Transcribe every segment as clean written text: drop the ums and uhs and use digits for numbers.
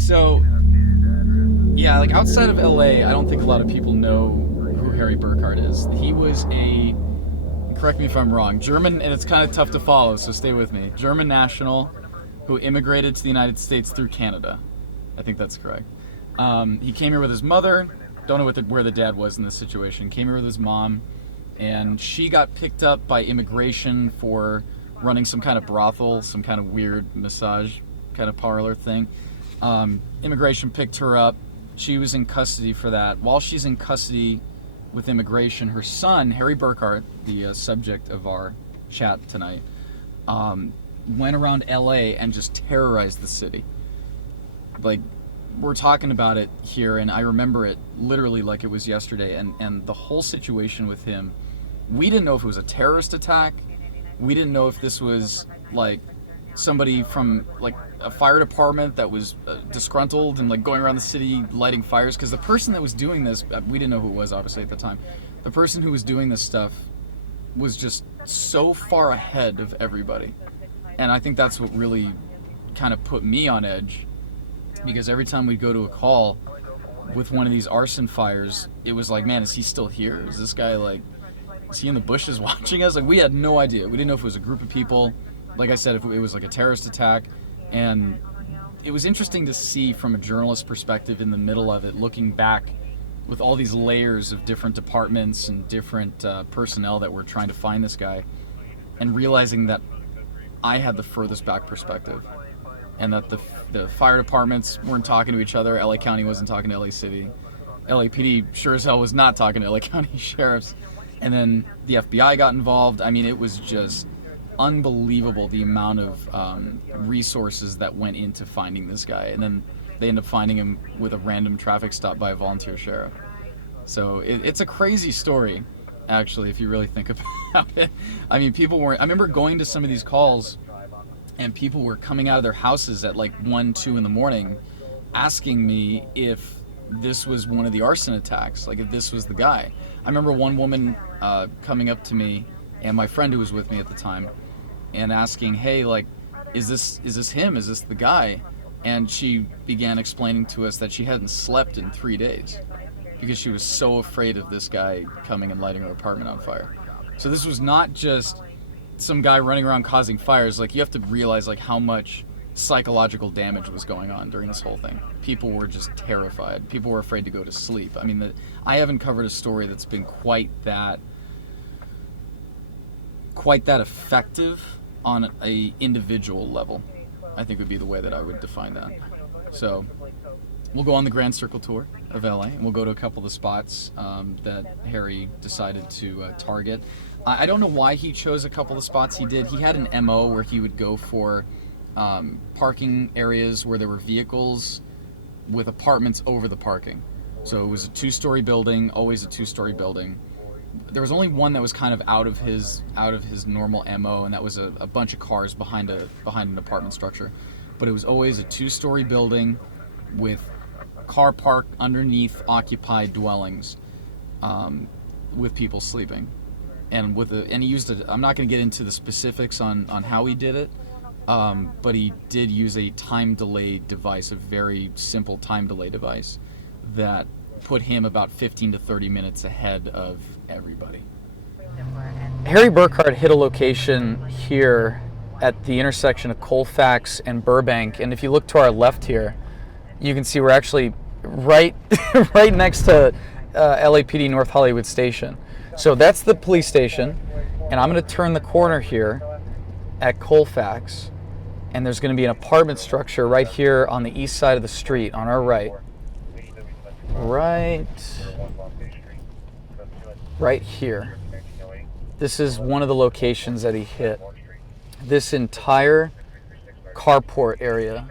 So, yeah, like outside of LA, I don't think a lot of people know who Harry Burkhardt is. He was a, correct me if I'm wrong, German, and it's kind of tough to follow, so stay with me. German national who immigrated to the United States through Canada. I think that's correct. He came here with his mother. Don't know where the dad was in this situation. Came here with his mom, and she got picked up by immigration for running some kind of brothel, some kind of weird massage kind of parlor thing. Immigration picked her up. She was in custody for that. While she's in custody with immigration, her son, Harry Burkhardt, the subject of our chat tonight, went around LA and just terrorized the city. Like, we're talking about it here, and I remember it literally like it was yesterday, and the whole situation with him, we didn't know if it was a terrorist attack. We didn't know if this was like somebody from like a fire department that was disgruntled and like going around the city lighting fires, because the person that was doing this, we didn't know who it was obviously at the time. The person who was doing this stuff was just so far ahead of everybody, and I think that's what really kind of put me on edge, because every time we'd go to a call with one of these arson fires, it was like, man, is he still here? Is this guy like, is he in the bushes watching us? Like, we had no idea. We didn't know if it was a group of people, like I said, if it was like a terrorist attack. And it was interesting to see from a journalist perspective in the middle of it, looking back with all these layers of different departments and different personnel that were trying to find this guy, and realizing that I had the furthest back perspective, and that the fire departments weren't talking to each other. LA County wasn't talking to LA City. LAPD sure as hell was not talking to LA County sheriffs. And then the FBI got involved. I mean, it was just unbelievable the amount of resources that went into finding this guy. And then they ended up finding him with a random traffic stop by a volunteer sheriff. So it's a crazy story, actually, if you really think about it. I mean, I remember going to some of these calls, and people were coming out of their houses at like 1, 2 in the morning asking me if this was one of the arson attacks, like if this was the guy. I remember one woman coming up to me and my friend who was with me at the time and asking, hey, like, is this him? Is this the guy? And she began explaining to us that she hadn't slept in 3 days because she was so afraid of this guy coming and lighting her apartment on fire. So this was not just some guy running around causing fires. Like, you have to realize like how much psychological damage was going on during this whole thing. People were just terrified. People were afraid to go to sleep. I mean, I haven't covered a story that's been quite that effective on a individual level, I think would be the way that I would define that. So we'll go on the Grand Circle tour of LA, and we'll go to a couple of the spots that Harry decided to target. I don't know why he chose a couple of the spots he did. He had an MO where he would go for parking areas where there were vehicles with apartments over the parking. So it was a 2-story building, always a 2-story building. There was only one that was kind of out of his normal MO, and that was a bunch of cars behind an apartment structure. But it was always a 2-story building with car park underneath occupied dwellings, with people sleeping. And he used it. I'm not going to get into the specifics on how he did it. But he did use a time delay device, a very simple time delay device that put him about 15 to 30 minutes ahead of everybody. Harry Burkhardt hit a location here at the intersection of Colfax and Burbank, and if you look to our left here, you can see we're actually right next to LAPD North Hollywood Station. So that's the police station, and I'm going to turn the corner here at Colfax, and there's going to be an apartment structure right here on the east side of the street on our right. Right here. This is one of the locations that he hit. This entire carport area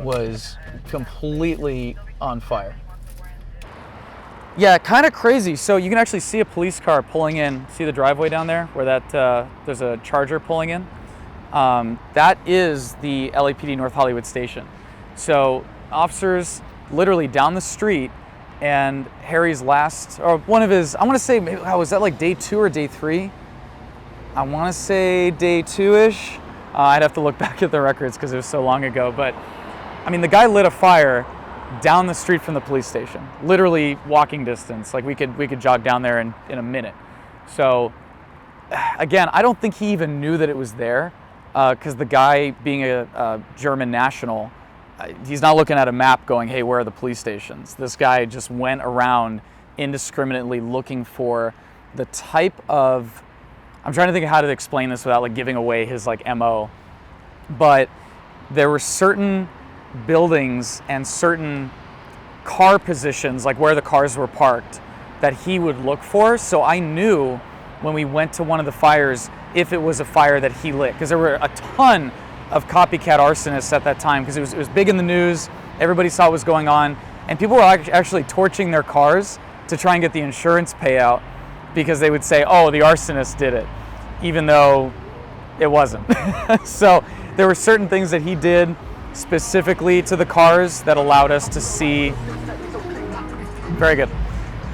was completely on fire. Yeah, kind of crazy. So you can actually see a police car pulling in. See the driveway down there where that there's a Charger pulling in? That is the LAPD North Hollywood station. So officers literally down the street, and Harry's one of his, I want to say, was that like day 2 or day 3? I want to say day 2-ish. I'd have to look back at the records because it was so long ago, but I mean, the guy lit a fire down the street from the police station, literally walking distance. Like we could jog down there in a minute. So again, I don't think he even knew that it was there, because the guy, being a German national, he's not looking at a map going, hey, where are the police stations? This guy just went around indiscriminately looking for the type of, I'm trying to think of how to explain this without like giving away his like MO, but there were certain buildings and certain car positions, like where the cars were parked, that he would look for. So I knew when we went to one of the fires if it was a fire that he lit, because there were a ton of copycat arsonists at that time, because it was big in the news, everybody saw what was going on, and people were actually torching their cars to try and get the insurance payout, because they would say, oh, the arsonist did it, even though it wasn't. So there were certain things that he did specifically to the cars that allowed us to see. Very good.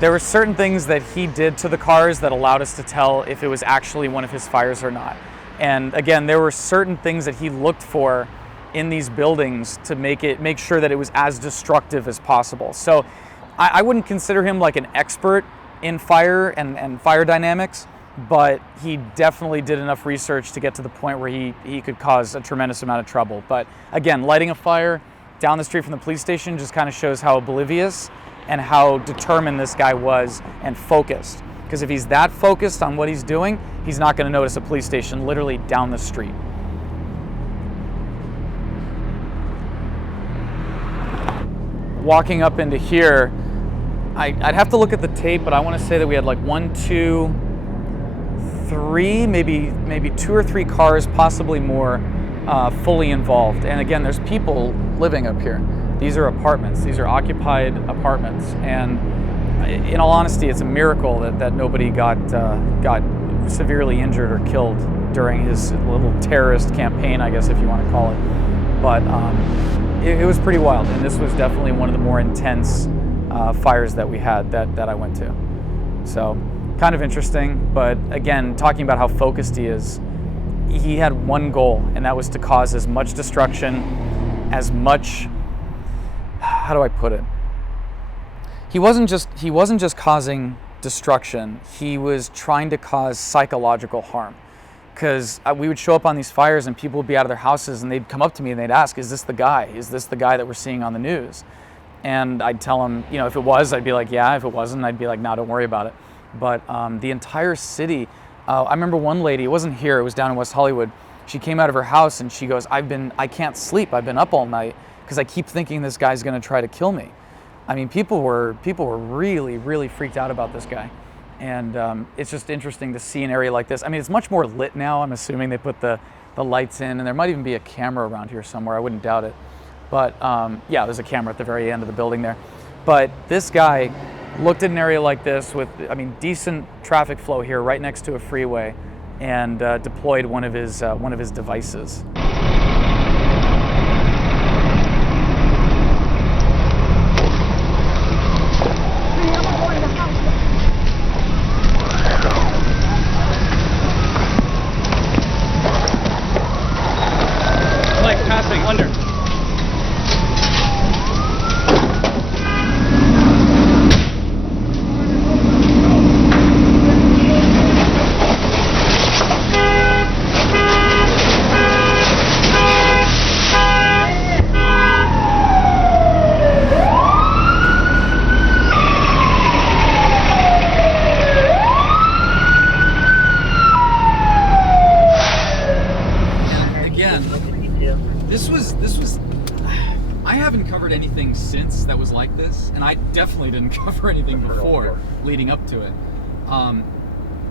There were certain things that he did to the cars that allowed us to tell if it was actually one of his fires or not. And again, there were certain things that he looked for in these buildings to make sure that it was as destructive as possible. So I wouldn't consider him like an expert in fire and fire dynamics, but he definitely did enough research to get to the point where he could cause a tremendous amount of trouble. But again, lighting a fire down the street from the police station just kind of shows how oblivious and how determined this guy was and focused. Because if he's that focused on what he's doing, he's not going to notice a police station literally down the street. Walking up into here, I'd have to look at the tape, but I want to say that we had like 1, 2, 3, maybe 2 or 3 cars, possibly more, fully involved. And again, there's people living up here. These are apartments. These are occupied apartments. And in all honesty, it's a miracle that nobody got severely injured or killed during his little terrorist campaign, I guess, if you want to call it. But it was pretty wild, and this was definitely one of the more intense fires that we had that I went to. So kind of interesting, but again, talking about how focused he is, he had one goal, and that was to cause as much destruction, as much, how do I put it? He wasn't just causing destruction, he was trying to cause psychological harm. Because we would show up on these fires and people would be out of their houses and they'd come up to me and they'd ask, is this the guy? Is this the guy that we're seeing on the news? And I'd tell them, if it was, I'd be like, yeah. If it wasn't, I'd be like, no, don't worry about it. But the entire city, I remember one lady, it wasn't here, it was down in West Hollywood. She came out of her house and she goes, I can't sleep. I've been up all night because I keep thinking this guy's going to try to kill me. I mean, people were really, really freaked out about this guy. And it's just interesting to see an area like this. I mean, it's much more lit now. I'm assuming they put the lights in, and there might even be a camera around here somewhere. I wouldn't doubt it. But yeah, there's a camera at the very end of the building there. But this guy looked at an area like this with, decent traffic flow here, right next to a freeway, and deployed one of his devices. Anything since that was like this, and I definitely didn't cover anything before leading up to it.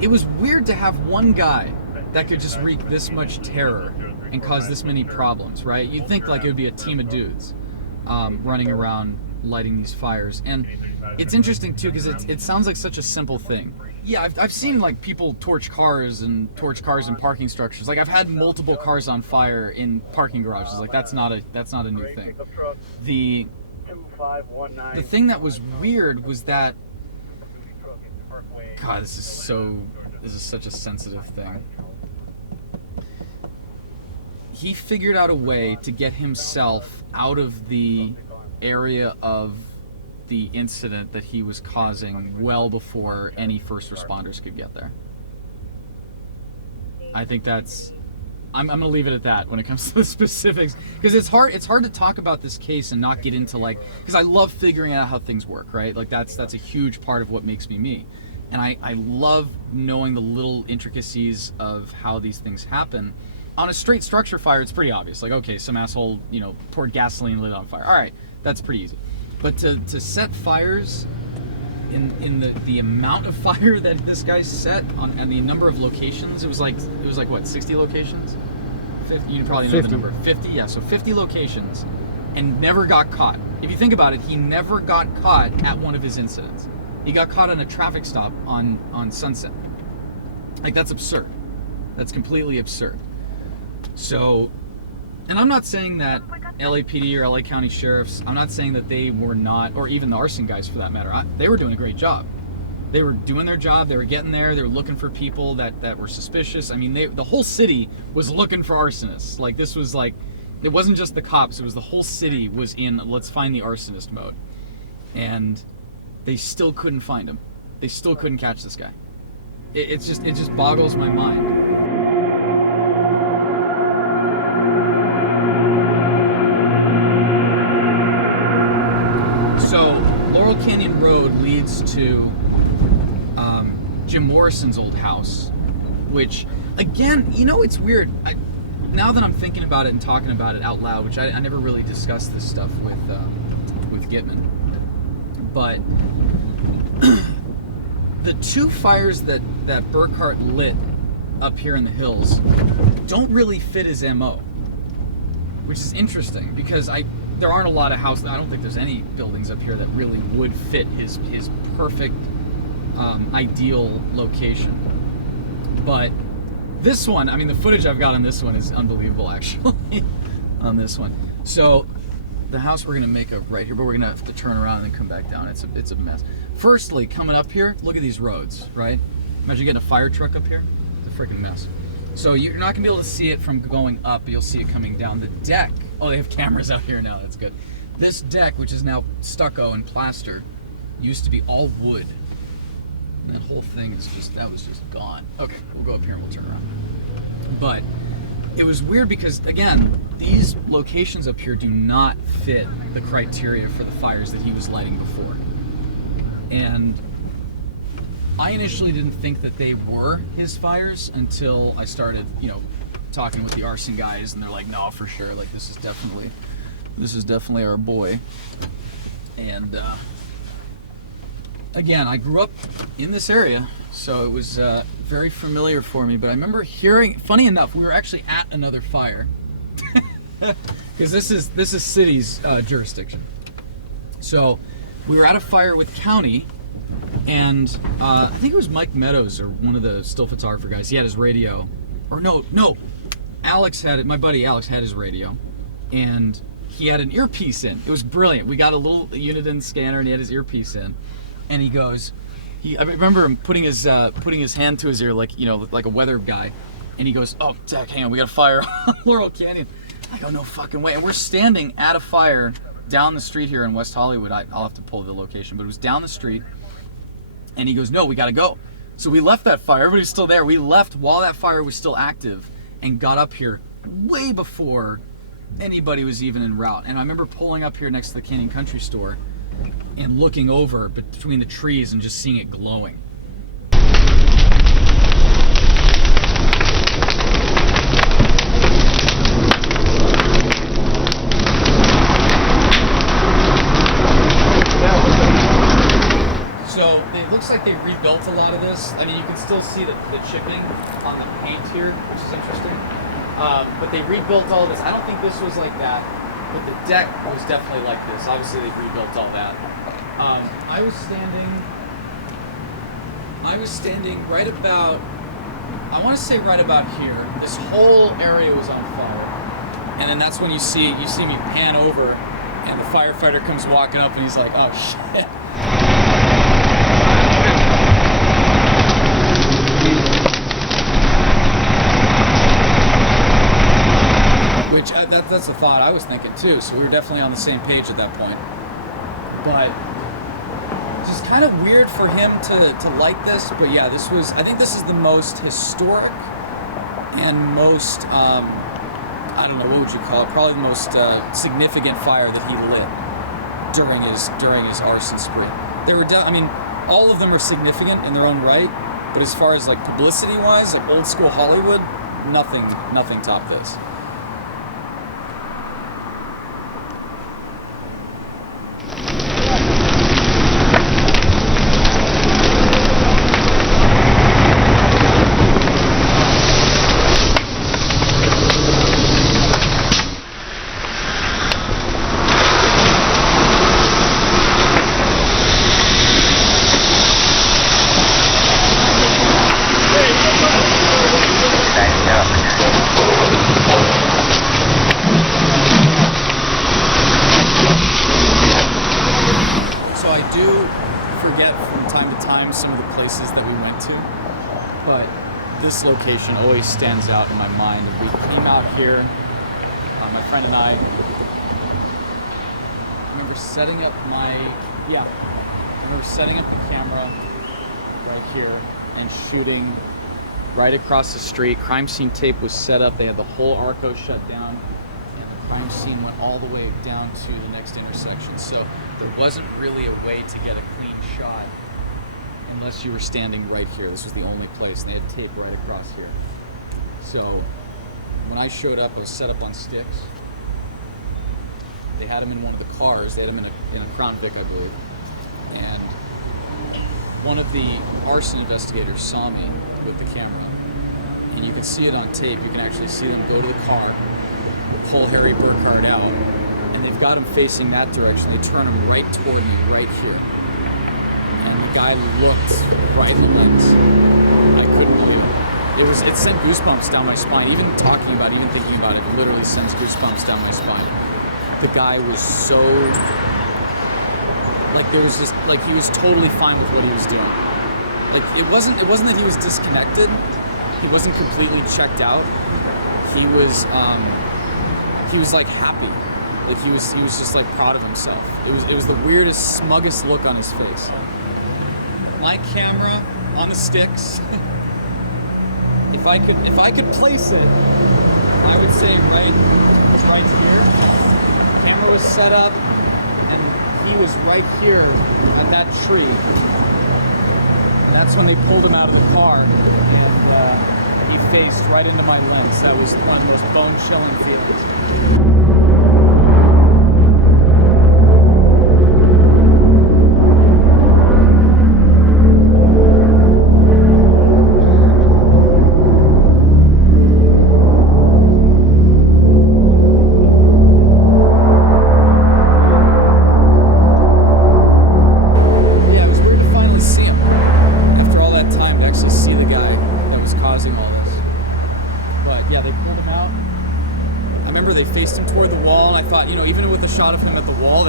It was weird to have one guy that could just wreak this much terror and cause this many problems, right? You'd think like it would be a team of dudes running around lighting these fires. And it's interesting too because it sounds like such a simple thing. Yeah, I've seen like people torch cars in parking structures. Like I've had multiple cars on fire in parking garages. Like that's not a new thing. The thing that was weird was that, God, this is such a sensitive thing. he figured out a way to get himself out of the area of the incident that he was causing well before any first responders could get there. I think that's... I'm going to leave it at that when it comes to the specifics, because it's hard to talk about this case and not get into, like, because I love figuring out how things work, right? Like that's a huge part of what makes me me. And I love knowing the little intricacies of how these things happen. On a straight structure fire, it's pretty obvious. Like, okay, some asshole, poured gasoline and lit it on fire. All right, that's pretty easy. But to set fires in the amount of fire that this guy set and the number of locations, it was like what, 60 locations? 50, you probably know 50. the number. 50, yeah, so 50 locations, and never got caught. If you think about it, he never got caught at one of his incidents. He got caught on a traffic stop on Sunset. Like, that's absurd. That's completely absurd. So, and I'm not saying that LAPD or LA County sheriffs, I'm not saying that they were not, or even the arson guys for that matter, they were doing a great job. They were doing their job, they were getting there, they were looking for people that were suspicious. I mean, the whole city was looking for arsonists. Like, this was like, it wasn't just the cops, it was the whole city was in let's find the arsonist mode. And they still couldn't find him. They still couldn't catch this guy. It just boggles my mind. So, Laurel Canyon Road leads to Jim Morrison's old house, which, again, it's weird. Now that I'm thinking about it and talking about it out loud, which I never really discussed this stuff with Gitman, but the two fires that Burkhart lit up here in the hills don't really fit his MO, which is interesting because there aren't a lot of houses. I don't think there's any buildings up here that really would fit his perfect ideal location. But this one, I mean, the footage I've got on this one is unbelievable, actually. On this one, so the house we're gonna make a right here, but we're gonna have to turn around and then come back down. It's a mess. Firstly, coming up here, look at these roads, right? Imagine getting a fire truck up here. It's a freaking mess. So you're not gonna be able to see it from going up, but you'll see it coming down. The deck, oh, they have cameras out here now, that's good. This deck, which is now stucco and plaster, used to be all wood. And that whole thing is that was just gone. Okay, we'll go up here and we'll turn around. But it was weird because, again, these locations up here do not fit the criteria for the fires that he was lighting before. And I initially didn't think that they were his fires until I started, talking with the arson guys, and they're like, no, for sure, like, this is definitely our boy. And again, I grew up in this area, so it was very familiar for me. But I remember hearing, funny enough, we were actually at another fire because this is city's jurisdiction. So we were at a fire with county, and I think it was Mike Meadows or one of the still photographer guys. He had his radio, or no, Alex had it. My buddy Alex had his radio, and he had an earpiece in. It was brilliant. We got a little Uniden scanner, and he had his earpiece in. And he goes, I remember him putting his hand to his ear like a weather guy, and he goes, "Oh, Zach, hang on, we got a fire on Laurel Canyon." I go, "No fucking way!" And we're standing at a fire down the street here in West Hollywood. I'll have to pull the location, but it was down the street. And he goes, "No, we gotta go." So we left that fire. Everybody's still there. We left while that fire was still active, and got up here way before anybody was even en route. And I remember pulling up here next to the Canyon Country Store and looking over between the trees and just seeing it glowing. So it looks like they rebuilt a lot of this. I mean, you can still see the chipping on the paint here, which is interesting. But they rebuilt all of this. I don't think this was like that, but the deck was definitely like this. Obviously, they rebuilt all that. I was standing right about, I want to say right about here. This whole area was on fire, and then that's when you see me pan over, and the firefighter comes walking up, and he's like, "Oh shit." that's the thought I was thinking too. So we were definitely on the same page at that point. But just kind of weird for him to like this. But yeah, I think this is the most historic and most, I don't know, what would you call it? Probably the most significant fire that he lit during his arson spree. They were, all of them are significant in their own right. But as far as like publicity-wise, like old school Hollywood, nothing topped this. This location always stands out in my mind. We came out here, my friend and I remember setting up the camera right here and shooting right across the street. Crime scene tape was set up. They had the whole Arco shut down, and the crime scene went all the way down to the next intersection. So there wasn't really a way to get a clean shot unless you were standing right here. This was the only place, and they had tape right across here. So when I showed up, I was set up on sticks. They had him in one of the cars. They had him in a Crown Vic, I believe. And one of the arson investigators saw me with the camera, and you can see it on tape. You can actually see them go to the car, pull Harry Burkhardt out, and they've got him facing that direction. They turn him right toward me, right here. And the guy looked right in the lens. I couldn't believe it. It sent goosebumps down my spine. Even talking about it, even thinking about it, it literally sends goosebumps down my spine. The guy was so, like, there was just, like, he was totally fine with what he was doing. Like, it wasn't that he was disconnected. He wasn't completely checked out. He was like happy. Like he was just like proud of himself. It was the weirdest, smuggest look on his face. My camera on the sticks. If I could place it, I would say right here. Camera was set up, and he was right here at that tree. That's when they pulled him out of the car, and he faced right into my lens. That was one of the most bone-chilling feelings.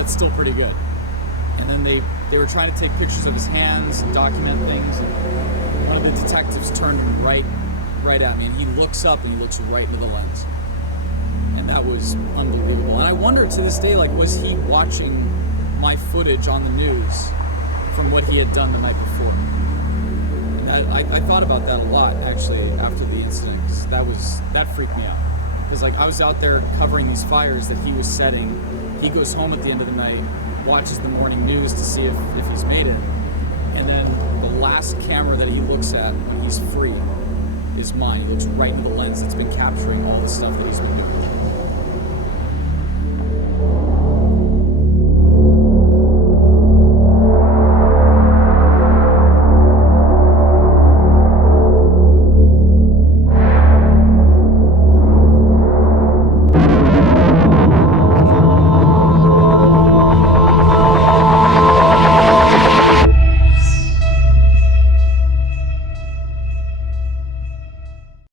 Still pretty good. And then they were trying to take pictures of his hands and document things, and one of the detectives turned right at me, and he looks up and he looks right into the lens, and that was unbelievable. And I wonder to this day, like, was he watching my footage on the news from what he had done the night before? And I thought about that a lot actually after the incident, 'cause that freaked me out, because like I was out there covering these fires that he was setting. He goes home at the end of the night, watches the morning news to see if he's made it, and then the last camera that he looks at when he's free is mine. He looks right into the lens that's been capturing all the stuff that he's been doing.